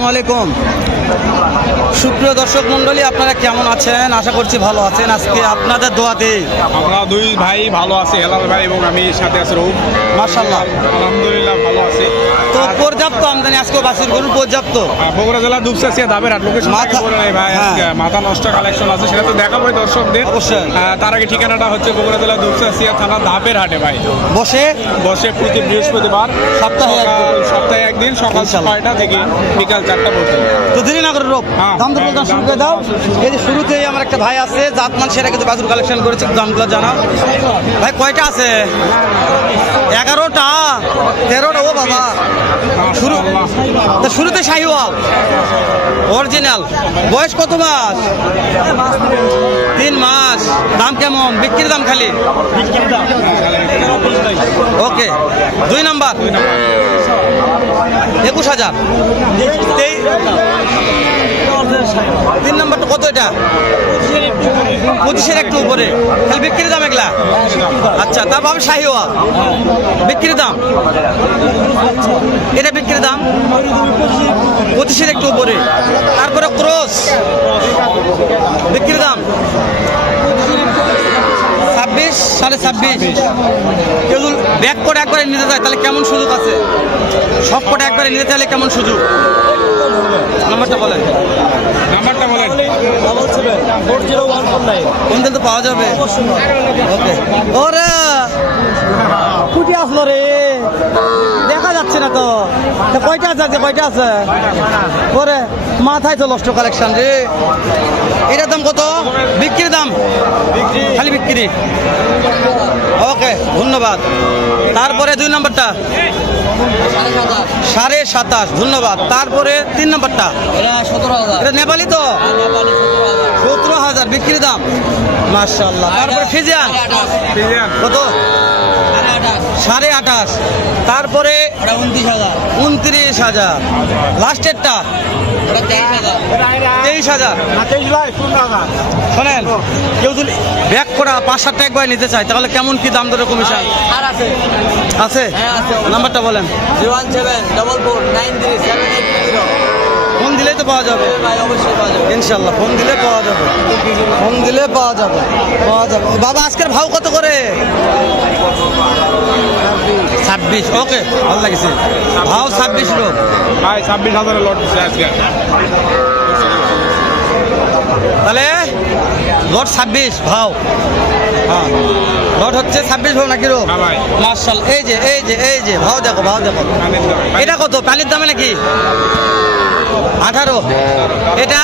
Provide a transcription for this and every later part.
আসসালামু আলাইকুম। সুপ্রিয় দর্শক মন্ডলী আপনারা কেমন আছেন? আশা করছি ভালো আছেন। আজকে আপনাদের দোয়াতে আমরা দুই ভাই ভালো আছি, হেলাল ভাই এবং আমি সাথে আছি রৌফ মার্শাল্লাহ আলহামদুলিল্লাহ ভালো আছি তো পর্যাপ্ত আমদানি আজকে বাসির গরু পর্যাপ্ত বগুড়া জেলা দুপসাসিয়া দাবের হাট লোকেশন ভাই হ্যাঁ। মাথা নষ্ট কালেকশন আছে সেটা তো দেখাবো দর্শকদের অবশ্যই। আহ, তার আগে ঠিকানাটা হচ্ছে বগুড়া জেলা দুপসাসিয়া থানা ধাপের হাটে ভাই বসে বসে প্রতি বৃহস্পতিবার সপ্তাহে একদিন। সপ্তাহে একদিন সকাল। ছয়টা থেকে বিকাল চারটা পর্যন্ত তো দেরি না হ্যাঁ, দাম দর বলতে শুরু করে দাও। এই যে শুরুতেই আমার একটা ভাই আছে জাতমান সেটা কিন্তু বাছুর কালেকশন করেছে দামগুলো জানা। ভাই কয়টা আছে? এগারোটা তেরোটা ও বাবা। শুরু তো শুরুতে শাহিওয়াল অরিজিনাল বয়স কত মাস? তিন মাস। দাম কেমন? বিক্রির দাম খালি? ওকে দুই নাম্বার। একুশ হাজার। তিন নম্বরটা কত এটা? পঁচিশের একটু উপরে। তাহলে বিক্রির দাম একলা? আচ্ছা তারপর আমি শাহিওয়া বিক্রির দাম? এটা বিক্রির দাম? পঁচিশের একটু উপরে। তারপরে ক্রস। বিক্রির দাম? সাড়ে ছাব্বিশ। কেউ ব্যাক করে একবারে নিতে চায় তাহলে কেমন সুযোগ আছে? সব কটা একবারে নিতে চাইলে কেমন সুযোগ? নাম্বারটা বলেন। নাম্বারটা বলেন। কোন দিন তো পাওয়া যাবে? ওকে। ওরে! কুটি আসলো রে। না তো? কয়টা আছে আজকে? কয়টা আছে? ওরে মাথায় তো নষ্ট কালেকশন রে। এটার দাম কত? বিক্রির দাম? খালি বিক্রি? ওকে ধন্যবাদ। তারপরে দুই নম্বরটা? সাড়ে সাতাশ ধন্যবাদ। তারপরে তিন নম্বরটা? এটা নেপালি তো? সতেরো হাজার। বিক্রি দাম। মার্শাল্লাহ তারপরে ফিজিয়ান। কত? সাড়ে আঠাশ। তারপরে উনত্রিশ হাজার। লাস্টেরটা? তেইশ হাজার। শোনেন কেউ যদি ব্যাক করা পাঁচ সাতটা একবার নিতে চায় তাহলে কেমন কি দাম দরে কমিশন? আর আছে। আছে? হ্যাঁ, নাম্বারটা বলেন। Zero one seven double four nine three seven eight phone দিলেই তো পাওয়া যাবে। ভাই অবশ্যই পাওয়া যাবে। ইনশাল্লাহ ফোন দিলে পাওয়া যাবে। ফোন দিলে পাওয়া যাবে। পাওয়া যাবে। বাবা আজকের ভাও কত করে? ছাব্বিশ ওকে ভালো লাগছে। ভাও ছাব্বিশ লোক ভাই ছাব্বিশ হাজারের লট দিচ্ছে আজকে। তাহলে লট ছাব্বিশ ভাও। হ্যাঁ লট হচ্ছে ছাব্বিশ ভাও নাকি রো হ্যাঁ। মার্শাল এই যে এই যে এই যে ভাও দেখো ভাও দেখো। এটা কত? পানির দামে নাকি? আঠারো। এটা?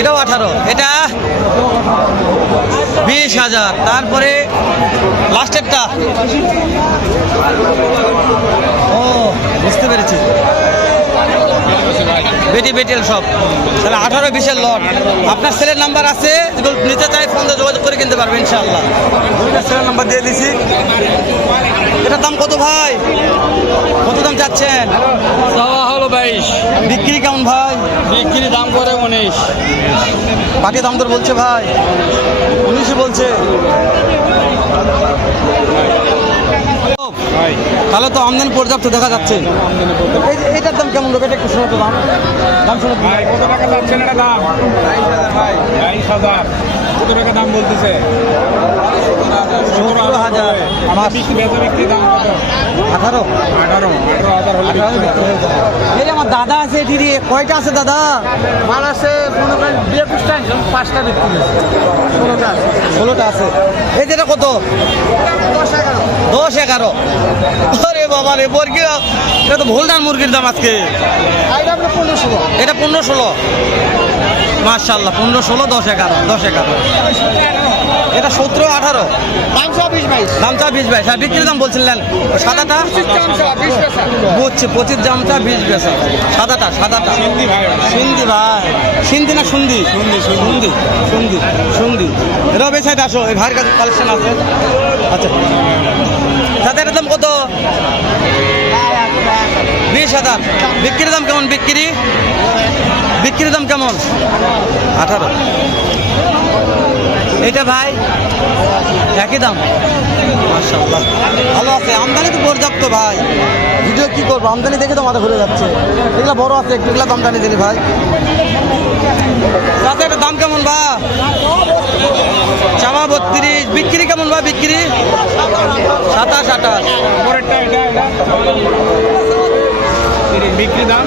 এটাও আঠারো। এটা? বিশ হাজার। তারপরে লাস্টেরটা ও বুঝতে পেরেছি। বেটি বেটিল সব। তাহলে আঠারো বিশের লট। আপনার ছেলের নাম্বার আছে নিতে চাই ফোন দিয়ে যোগাযোগ করে কিনতে পারবে ইনশাল্লাহ দুইটা ছেলের নাম্বার দিয়ে দিছি। এটার দাম কত ভাই? কত দাম চাচ্ছেন? বাইশ বিক্রি কেমন ভাই? বিক্রি দাম করে উনিশ। পাটি দাম দর বলছে ভাই। উনিশই বলছে। ভাই। তাহলে তো আমদানি পর্যাপ্ত দেখা যাচ্ছে। এটার দাম কেমন হবে এটা একটু শোনো দাম। দাম শোনো ভাই কত টাকা যাচ্ছেন এটা দাম? ভাই বাইশ হাজার। কত টাকা দাম বলতেছে? সতেরো হাজার আমার বিক্রি দাম আঠারো আঠারো আঠারো হাজার আমার দাদা আছে এটি কয়টা আছে দাদা? মাল আছে মনে করেন পাঁচটা বিক্রি ষোলোটা আছে। ষোলোটা আছে। এই যেটা কত? দশ এগারো। আরে বাবা রে মুরগি এটা তো ভুল দাম মুরগির দাম আজকে। পনেরো ষোলো। এটা পনেরো ষোলো। মার্শাল্লাহ পনেরো ষোলো দশ এগারো দশ এগারো। এটা সতেরো আঠারো। পাঁচশো বিশ বাইশ। দামটা বিশ বাইশ। আর বিক্রির দাম বলছিলেন সাদাটা? বুঝছি পঁচিশ দামটা বিশ বেসা সাদাটা সাদাটা। সিন্ধি ভাই। সিন্ধি না সুন্দি? সুন্দি সুন্দি। সুন্দি রবে সাইড আসো এই ভাইয়ের কাছে কালেকশন আছে। আচ্ছা। দাদা দাম কত? বিশ হাজার। বিক্রির দাম কেমন বিক্রি? বিক্রির দাম কেমন? আঠারো। এটা ভাই একই দাম। মাশাআল্লাহ। ভালো আছে আমদানি তো পর্যাপ্ত ভাই। ভিডিও কি করব? আমদানি দেখে তো মাথা ঘুরে যাচ্ছে। এগুলো বড় আছে একটু এগুলো আমদানি দিলি ভাই। এটা দাম কেমন বা চামা বত্রিশ বিক্রি কেমন বা বিক্রি? সাতাশ আঠাশ। পরেরটা এটা এটা এর বিক্রি দাম?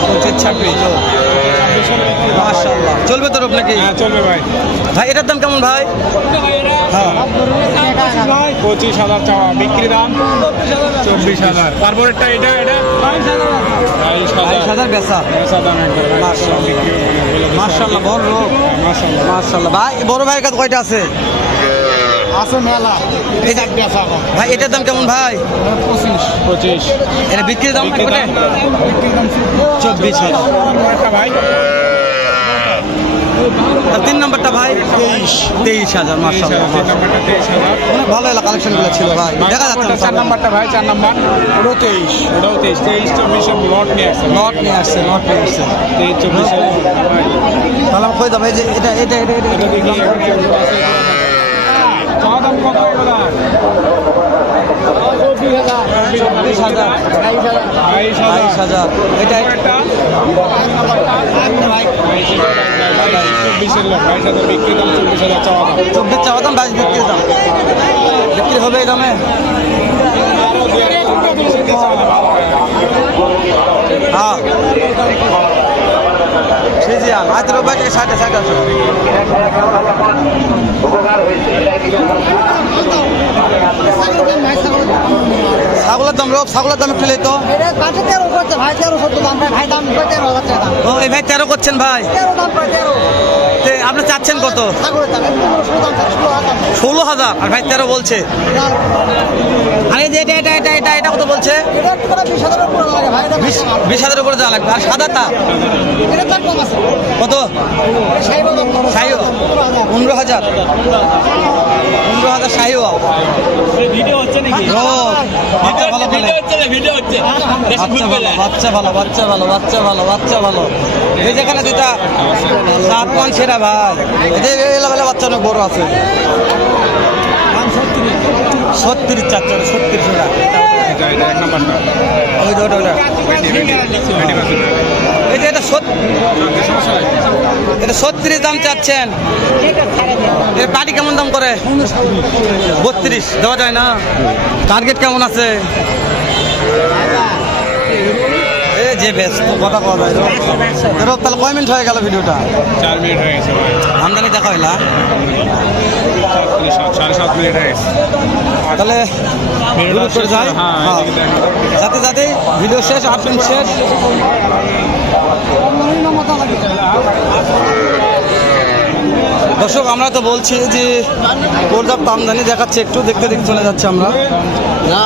পঁচিশ ছাব্বিশ। মাশাআল্লাহ। চলবে তোর নাকি? হ্যাঁ চলবে ভাই। ভাই এটার দাম কেমন ভাই? হ্যাঁ। পঁচিশ হাজার চাওয়া বিক্রি দাম চব্বিশ হাজার। তারপরেরটা এটা এটা? বাইশ বাইশ হাজার হাজার বেচা বেচা দাম একদম। মাশাআল্লাহ। মার্শাল্লাহ বড় ভাই বড় ভাইয়ের কাছে কয়টা আছে? আছে মেলা। এই যে- ভাই এটার দাম কেমন ভাই? পঁচিশ। পঁচিশ। এটা বিক্রির দাম চব্বিশ হাজার। ভাই। তিন নম্বরটা ভাই? তেইশ। তেইশ হাজার মার্শাল্লাহ ভালো এলাকা কালেকশনগুলো ছিল ভাই। দেখা যাচ্ছে চার নাম্বারটা ভাই চার নাম্বার। ওটাও তেইশ। ওটাও তেইশ। তেইশ চব্বিশের লট নিয়ে আসছে। নট নিয়ে আসছে নট নিয়ে আসছে। তেইশ চব্বিশের ভাই তাহলে আমি কই এই যে এটা এটা এটা এটা এটা দাম কত চব্বিশ হাজার। বাইশ বাইশ হাজার। এটা চব্বিশের লোক বাইশ হাজার বিক্রি দাম চব্বিশ হাজার চাওয়া দাম। চব্বিশ চাওয়া দাম বাইশ বিক্রির দাম। বিক্রি হবে এই দামে? হয়। হ্যাঁ সিজিয়ান আজ রোববার থেকে ষাটে ষাট আছে ছাগলের দাম রোব ছাগলের দাম একটু তো ভাই তেরো দাম ভাই ভাই দাম তেরো হাজার টাকা? ও এই ভাই তেরো করছেন ভাই। তেরো দাম তেরো? তে আপনি চাচ্ছেন কত? ষোলো হাজার ষোলো হাজার আর ভাই তেরো বলছে। আর যে এটা এটা এটা এটা এটা কত বলছে? বিশ হাজারের উপরে হাজারের লাগবে আর সাদাটা কত। সাইও। পনেরো হাজার। পনেরো হাজার সাইও। বাচ্চা ভালো বাচ্চা ভালো বাচ্চা ভালো বাচ্চা ভালো এই যেখানে মান সেরা ভাই। এলাকায় বাচ্চা অনেক বড় আছে। সত্তিরিশ টাকা এটা এটা এক নাম্বারটা ওই ওটা ওটা। ভেন্ডি ভেন্ডি ভেন্ডি মাছ এটা এটা এটা সত্তিরিশ দাম চাচ্ছেন। এর পাটি কেমন দাম করে? বত্রিশ দেওয়া যায় না। টার্গেট কেমন আছে? এ যে বেশ কথা কথা যায়। তাহলে কয় মিনিট হয়ে গেল ভিডিওটা চার মিনিট হয়ে গেছে দেখা হইলা সাড়ে সাত মিনিট তাহলে যাই হ্যাঁ, হ্যাঁ। যাতে যাতে ভিডিও শেষ আট মিনিট শেষ। দর্শক আমরা তো বলছি যে পর্যাপ্ত আমদানি দেখাচ্ছে একটু দেখতে দেখতে চলে যাচ্ছে আমরা। না